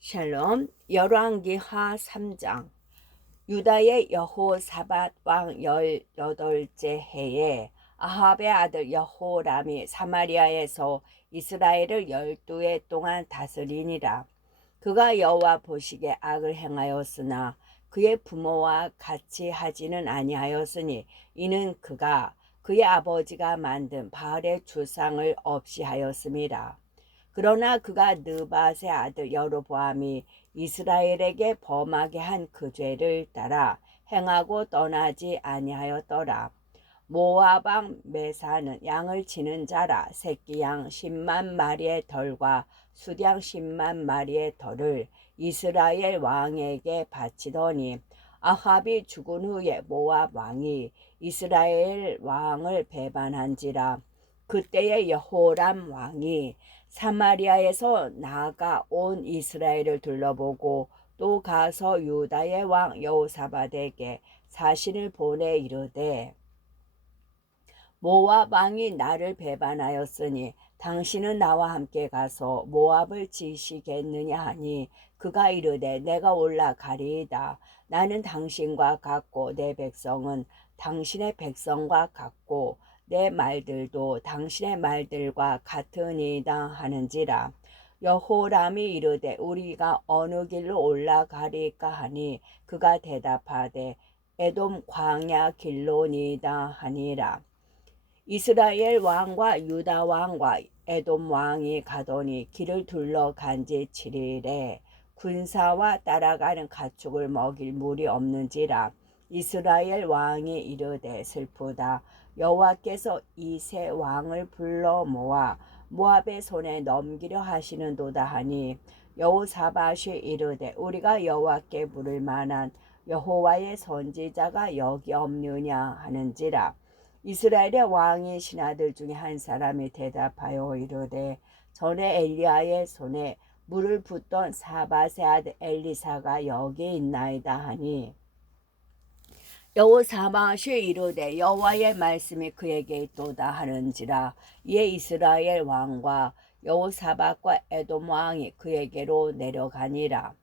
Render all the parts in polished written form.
샬롬. 열왕기하 3장. 유다의 여호사밧 왕 18째 해에 아합의 아들 여호람이 사마리아에서 이스라엘을 12해 동안 다스리니라. 그가 여호와 보시기에 악을 행하였으나 그의 부모와 같이 하지는 아니하였으니 이는 그가 그의 아버지가 만든 바알의 주상을 없이 하였음이라. 그러나 그가 느밧의 아들 여로보암이 이스라엘에게 범하게 한 그 죄를 따라 행하고 떠나지 아니하였더라. 모압 왕 메사는 양을 치는 자라. 새끼 양 10만 마리의 덜과 수양 10만 마리의 덜을 이스라엘 왕에게 바치더니 아합이 죽은 후에 모압 왕이 이스라엘 왕을 배반한지라. 그때의 여호람 왕이 사마리아에서 나가 온 이스라엘을 둘러보고 또 가서 유다의 왕 여호사밧에게 사신을 보내 이르되 모압 왕이 나를 배반하였으니 당신은 나와 함께 가서 모압을 지시겠느냐 하니 그가 이르되 내가 올라가리이다. 나는 당신과 같고 내 백성은 당신의 백성과 같고 내 말들도 당신의 말들과 같으니이다 하는지라. 여호람이 이르되 우리가 어느 길로 올라가리까 하니 그가 대답하되 에돔 광야 길로니이다 하니라. 이스라엘 왕과 유다 왕과 에돔 왕이 가더니 길을 둘러간 지 7일에 군사와 따라가는 가축을 먹일 물이 없는지라. 이스라엘 왕이 이르되 슬프다. 여호와께서 이 세 왕을 불러 모아 모압의 손에 넘기려 하시는도다 하니 여호사밧이 이르되 우리가 여호와께 물을 만한 여호와의 선지자가 여기 없느냐 하는지라. 이스라엘의 왕의 신하들 중에 한 사람이 대답하여 이르되 전에 엘리야의 손에 물을 붓던 사밧의 아들 엘리사가 여기 있나이다 하니 여호사밧이 이르되 여호와의 말씀이 그에게 있도다 하는지라. 이에 이스라엘 왕과 여호사밧과 에돔 왕이 그에게로 내려가니라.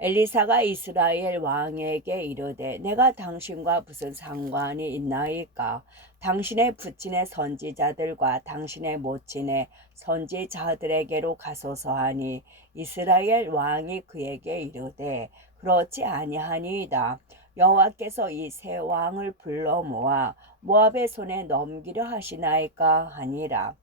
엘리사가 이스라엘 왕에게 이르되 내가 당신과 무슨 상관이 있나이까? 당신의 부친의 선지자들과 당신의 모친의 선지자들에게로 가소서 하니 이스라엘 왕이 그에게 이르되 그렇지 아니하니이다. 여호와께서 이 세 왕을 불러 모아 모압의 손에 넘기려 하시나이까 하니라.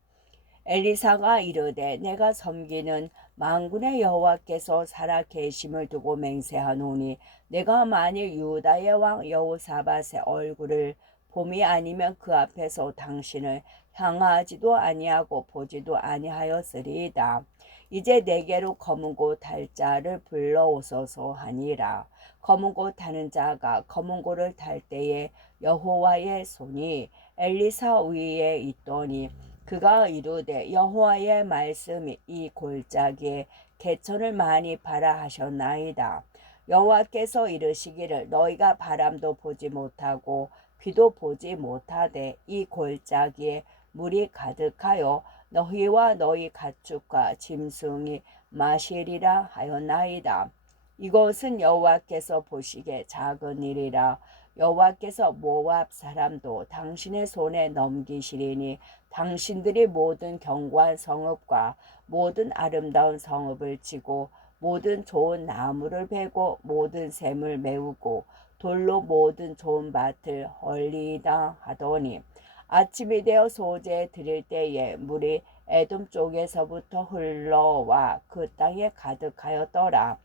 엘리사가 이르되 내가 섬기는 만군의 여호와께서 살아 계심을 두고 맹세하노니 내가 만일 유다의 왕 여호사밧의 얼굴을 봄이 아니면 그 앞에서 당신을 향하지도 아니하고 보지도 아니하였으리이다. 이제 내게로 검은 곳 달 자를 불러오소서 하니라. 검은 곳 타는 자가 검은 곳을 탈 때에 여호와의 손이 엘리사 위에 있더니 그가 이르되 여호와의 말씀이 이 골짜기에 개천을 많이 바라 하셨나이다. 여호와께서 이르시기를 너희가 바람도 보지 못하고 비도 보지 못하되 이 골짜기에 물이 가득하여 너희와 너희 가축과 짐승이 마시리라 하였나이다. 이것은 여호와께서 보시기에 작은 일이라. 여호와께서 모압 사람도 당신의 손에 넘기시리니 당신들이 모든 견고한 성읍과 모든 아름다운 성읍을 치고 모든 좋은 나무를 베고 모든 샘을 메우고 돌로 모든 좋은 밭을 헐리이다 하더니 아침이 되어 소재 드릴 때에 물이 에돔 쪽에서부터 흘러와 그 땅에 가득하였더라.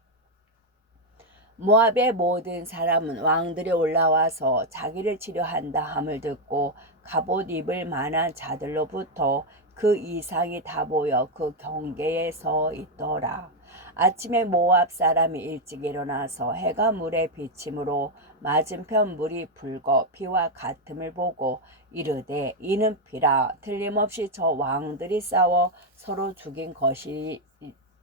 모압의 모든 사람은 왕들이 올라와서 자기를 치료한다 함을 듣고 갑옷 입을 만한 자들로부터 그 이상이 다 보여 그 경계에 서 있더라. 아침에 모압 사람이 일찍 일어나서 해가 물에 비침으로 맞은편 물이 붉어 피와 같음을 보고 이르되 이는 피라. 틀림없이 저 왕들이 싸워 서로 죽인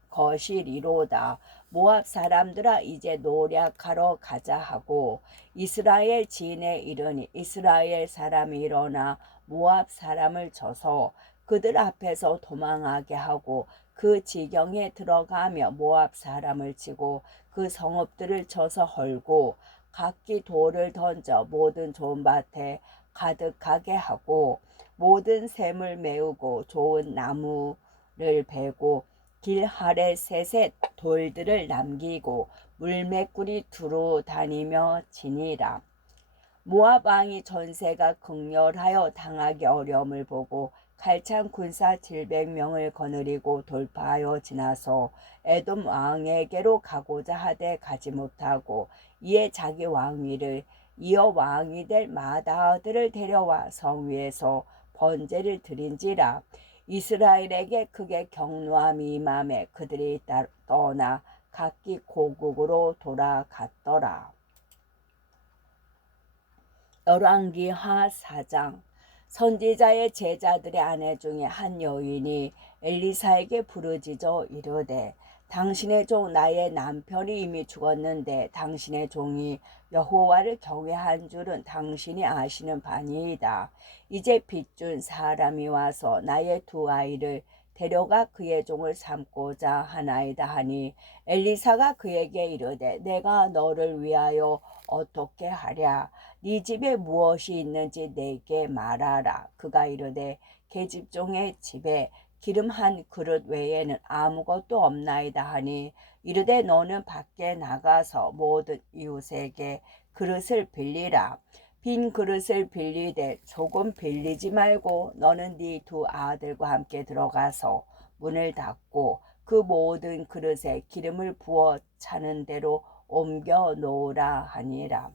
것이리로다. 모압 사람들아 이제 노략하러 가자 하고 이스라엘 진에 이르니 이스라엘 사람이 일어나 모압 사람을 쳐서 그들 앞에서 도망하게 하고 그 지경에 들어가며 모압 사람을 치고 그 성읍들을 쳐서 헐고 각기 돌을 던져 모든 좋은 밭에 가득하게 하고 모든 샘을 메우고 좋은 나무를 베고 길 아래 셋셋 돌들을 남기고 물매꾸리 두루 다니며 지니라. 모압 왕이 전세가 극렬하여 당하기 어려움을 보고 칼찬 군사 700명을 거느리고 돌파하여 지나서 에돔 왕에게로 가고자 하되 가지 못하고 이에 자기 왕위를 이어 왕이 될 마다들을 데려와 성 위에서 번제를 드린지라. 이스라엘에게 크게 경노함이 임함에 그들이 떠나 각기 고국으로 돌아갔더라. 열왕기하 4장. 선지자의 제자들의 아내 중에 한 여인이 엘리사에게 부르짖어 이르되 당신의 종 나의 남편이 이미 죽었는데 당신의 종이 여호와를 경외한 줄은 당신이 아시는 바니이다. 이제 빚준 사람이 와서 나의 두 아이를 데려가 그의 종을 삼고자 하나이다 하니 엘리사가 그에게 이르되 내가 너를 위하여 어떻게 하랴. 네 집에 무엇이 있는지 내게 말하라. 그가 이르되 계집종의 집에 기름 한 그릇 외에는 아무것도 없나이다 하니 이르되 너는 밖에 나가서 모든 이웃에게 그릇을 빌리라. 빈 그릇을 빌리되 조금 빌리지 말고 너는 네 두 아들과 함께 들어가서 문을 닫고 그 모든 그릇에 기름을 부어 차는 대로 옮겨 놓으라 하니라.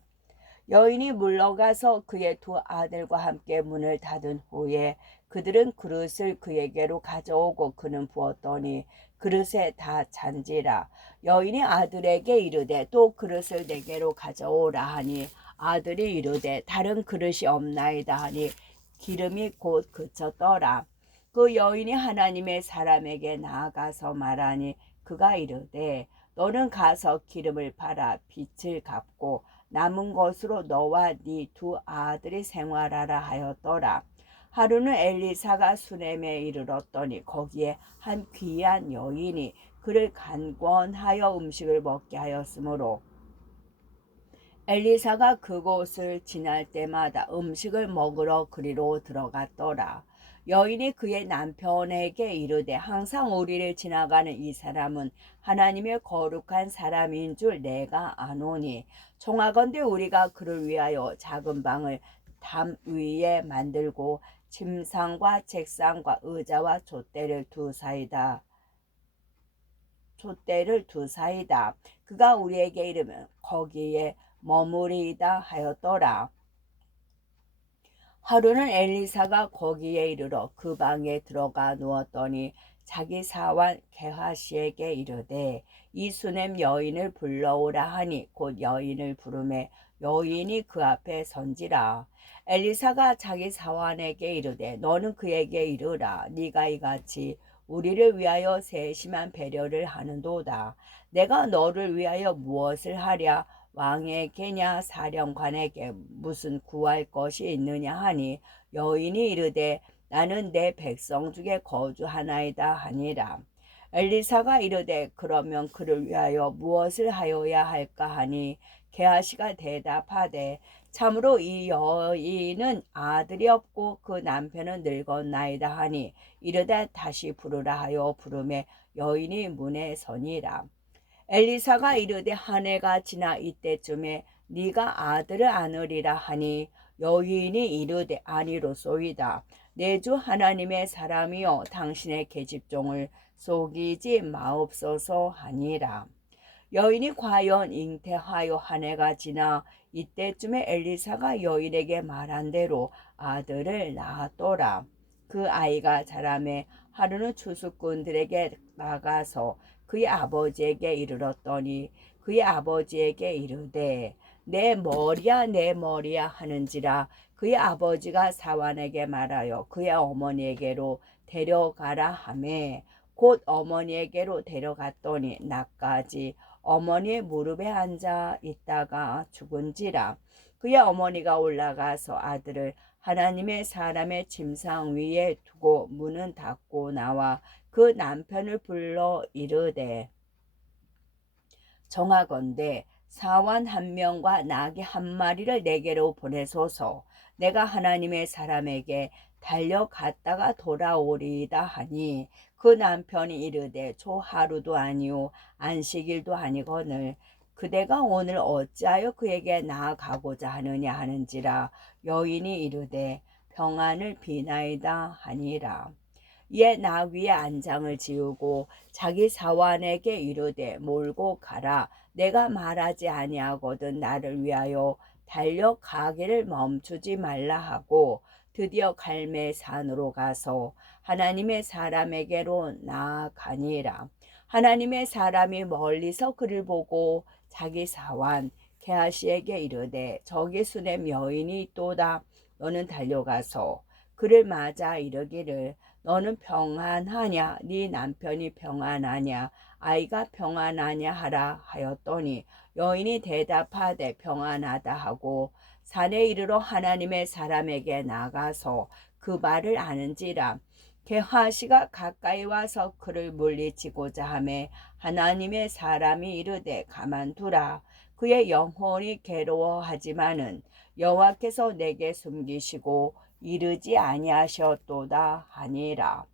여인이 물러가서 그의 두 아들과 함께 문을 닫은 후에 그들은 그릇을 그에게로 가져오고 그는 부었더니 그릇에 다 찬지라. 여인이 아들에게 이르되 또 그릇을 내게로 가져오라 하니 아들이 이르되 다른 그릇이 없나이다 하니 기름이 곧 그쳤더라. 그 여인이 하나님의 사람에게 나아가서 말하니 그가 이르되 너는 가서 기름을 팔아 빚을 갚고 남은 것으로 너와 네 두 아들이 생활하라 하였더라. 하루는 엘리사가 수넴에 이르렀더니 거기에 한 귀한 여인이 그를 간권하여 음식을 먹게 하였으므로 엘리사가 그곳을 지날 때마다 음식을 먹으러 그리로 들어갔더라. 여인이 그의 남편에게 이르되 항상 우리를 지나가는 이 사람은 하나님의 거룩한 사람인 줄 내가 아노니 청하건대 우리가 그를 위하여 작은 방을 담 위에 만들고 침상과 책상과 의자와 촛대를 두사이다. 그가 우리에게 이르면 거기에 머무리이다 하였더라. 하루는 엘리사가 거기에 이르러 그 방에 들어가 누웠더니 자기 사환 게하시에게 이르되 이 수넴 여인을 불러오라 하니 곧 여인을 부르매 여인이 그 앞에 선지라. 엘리사가 자기 사환에게 이르되 너는 그에게 이르라. 네가 이같이 우리를 위하여 세심한 배려를 하는도다. 내가 너를 위하여 무엇을 하랴. 왕에게냐 사령관에게 무슨 구할 것이 있느냐 하니 여인이 이르되 나는 내 백성 중에 거주하나이다 하니라. 엘리사가 이르되 그러면 그를 위하여 무엇을 하여야 할까 하니 게하시가 대답하되 참으로 이 여인은 아들이 없고 그 남편은 늙었나이다 하니 이르되 다시 부르라 하여 부르매 여인이 문에 서니라. 엘리사가 이르되 한 해가 지나 이때쯤에 네가 아들을 안으리라 하니 여인이 이르되 아니로소이다. 내 주 하나님의 사람이여 당신의 계집종을 속이지 마옵소서 하니라. 여인이 과연 잉태하여 한 해가 지나 이때쯤에 엘리사가 여인에게 말한 대로 아들을 낳았더라. 그 아이가 자라매 하루는 추수꾼들에게 나가서 그의 아버지에게 이르렀더니 그의 아버지에게 이르되 내 머리야 하는지라. 그의 아버지가 사환에게 말하여 그의 어머니에게로 데려가라 하매 곧 어머니에게로 데려갔더니 낮까지 어머니의 무릎에 앉아 있다가 죽은지라. 그의 어머니가 올라가서 아들을 하나님의 사람의 침상 위에 두고 문은 닫고 나와 그 남편을 불러 이르되 정하건대 사환 한 명과 나귀 한 마리를 내게로 보내소서. 내가 하나님의 사람에게 달려갔다가 돌아오리이다 하니 그 남편이 이르되 조 하루도 아니요 안식일도 아니거늘 그대가 오늘 어찌하여 그에게 나아가고자 하느냐 하는지라. 여인이 이르되 평안을 비나이다 하니라. 이에 나귀의 안장을 지우고 자기 사환에게 이르되 몰고 가라. 내가 말하지 아니하거든 나를 위하여 달려가기를 멈추지 말라 하고 드디어 갈매산으로 가서 하나님의 사람에게로 나아가니라. 하나님의 사람이 멀리서 그를 보고 자기 사환 게하시에게 이르되 저기 수넴 여인이 있도다. 너는 달려가서 그를 맞아 이르기를 너는 평안하냐? 네 남편이 평안하냐? 아이가 평안하냐 하라 하였더니 여인이 대답하되 평안하다 하고 산에 이르러 하나님의 사람에게 나가서 그 말을 아는지라. 게하시가 가까이 와서 그를 물리치고자 하매 하나님의 사람이 이르되 가만두라. 그의 영혼이 괴로워하지만은 여호와께서 내게 숨기시고 이르지 아니하셨도다 하니라.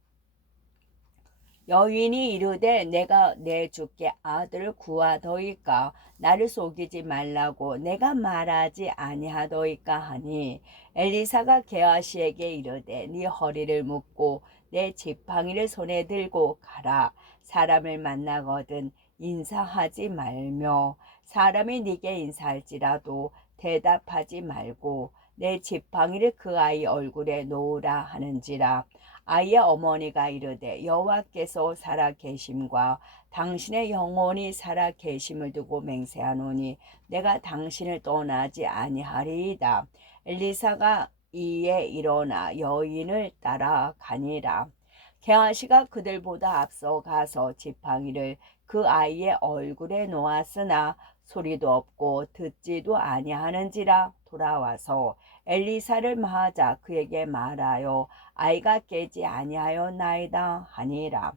여인이 이르되 내가 내 주께 아들을 구하더이까 나를 속이지 말라고 내가 말하지 아니하더이까 하니 엘리사가 게하시에게 이르되 네 허리를 묶고 내 지팡이를 손에 들고 가라. 사람을 만나거든 인사하지 말며 사람이 네게 인사할지라도 대답하지 말고 내 지팡이를 그 아이 얼굴에 놓으라 하는지라. 아이의 어머니가 이르되 여호와께서 살아 계심과 당신의 영혼이 살아 계심을 두고 맹세하노니 내가 당신을 떠나지 아니하리이다. 엘리사가 이에 일어나 여인을 따라 가니라. 게하시가 그들보다 앞서 가서 지팡이를 그 아이의 얼굴에 놓았으나 소리도 없고 듣지도 아니하는지라. 돌아와서 엘리사를 맞아 그에게 말하여 아이가 깨지 아니하였나이다 하니라.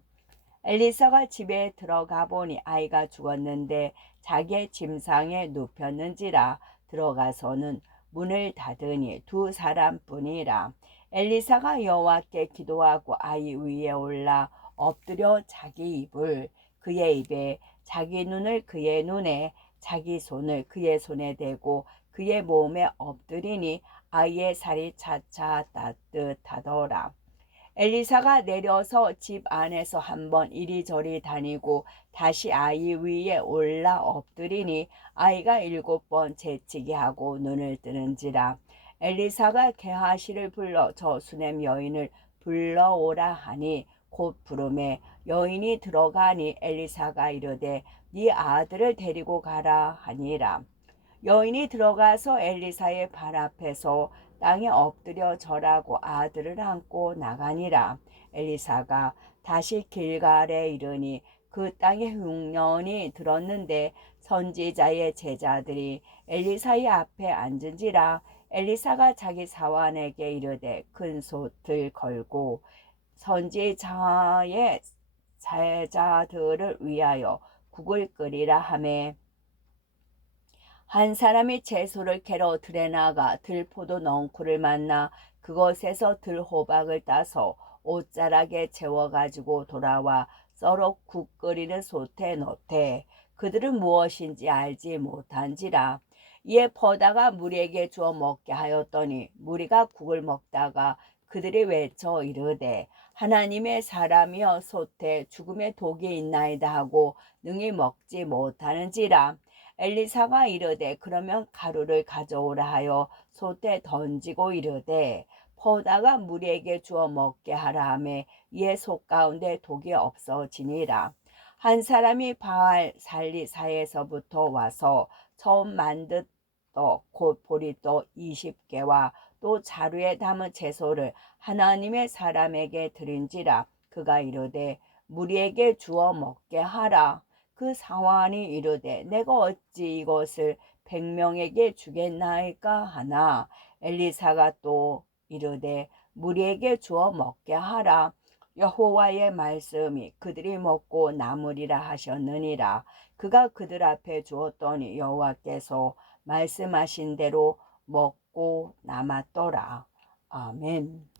엘리사가 집에 들어가 보니 아이가 죽었는데 자기의 침상에 눕혔는지라. 들어가서는 문을 닫으니 두 사람뿐이라. 엘리사가 여호와께 기도하고 아이 위에 올라 엎드려 자기 입을 그의 입에 자기 눈을 그의 눈에 자기 손을 그의 손에 대고 그의 몸에 엎드리니 아이의 살이 차차 따뜻하더라. 엘리사가 내려서 집 안에서 한번 이리저리 다니고 다시 아이 위에 올라 엎드리니 아이가 7번 재치기 하고 눈을 뜨는지라. 엘리사가 게하시를 불러 저 수넴 여인을 불러오라 하니 곧 부르매 여인이 들어가니 엘리사가 이르되 네 아들을 데리고 가라 하니라. 여인이 들어가서 엘리사의 발 앞에서 땅에 엎드려 절하고 아들을 안고 나가니라. 엘리사가 다시 길갈에 이르니 그 땅에 흉년이 들었는데 선지자의 제자들이 엘리사의 앞에 앉은지라. 엘리사가 자기 사환에게 이르되 큰 솥을 걸고 선지자의 제자들을 위하여 국을 끓이라 하매 한 사람이 채소를 캐러 들에 나가 들포도 넝쿨을 만나 그것에서 들호박을 따서 옷자락에 채워가지고 돌아와 썰어 국 끓이는 솥에 넣되 그들은 무엇인지 알지 못한지라. 이에 퍼다가 무리에게 주어 먹게 하였더니 무리가 국을 먹다가 그들이 외쳐 이르되 하나님의 사람이여 솥에 죽음의 독이 있나이다 하고 능히 먹지 못하는지라. 엘리사가 이르되 그러면 가루를 가져오라 하여 솥에 던지고 이르되 퍼다가 무리에게 주어 먹게 하라 하매 이에 솥 가운데 독이 없어지니라. 한 사람이 바알 살리사에서부터 와서 처음 만든 떡 곧 보리떡 20개와 또 자루에 담은 채소를 하나님의 사람에게 드린지라. 그가 이르되 무리에게 주어 먹게 하라. 그 사환이 이르되 내가 어찌 이것을 100명에게 주겠나이까 하나 엘리사가 또 이르되 무리에게 주어 먹게 하라. 여호와의 말씀이 그들이 먹고 남으리라 하셨느니라. 그가 그들 앞에 주었더니 여호와께서 말씀하신 대로 먹고 남았더라. 아멘.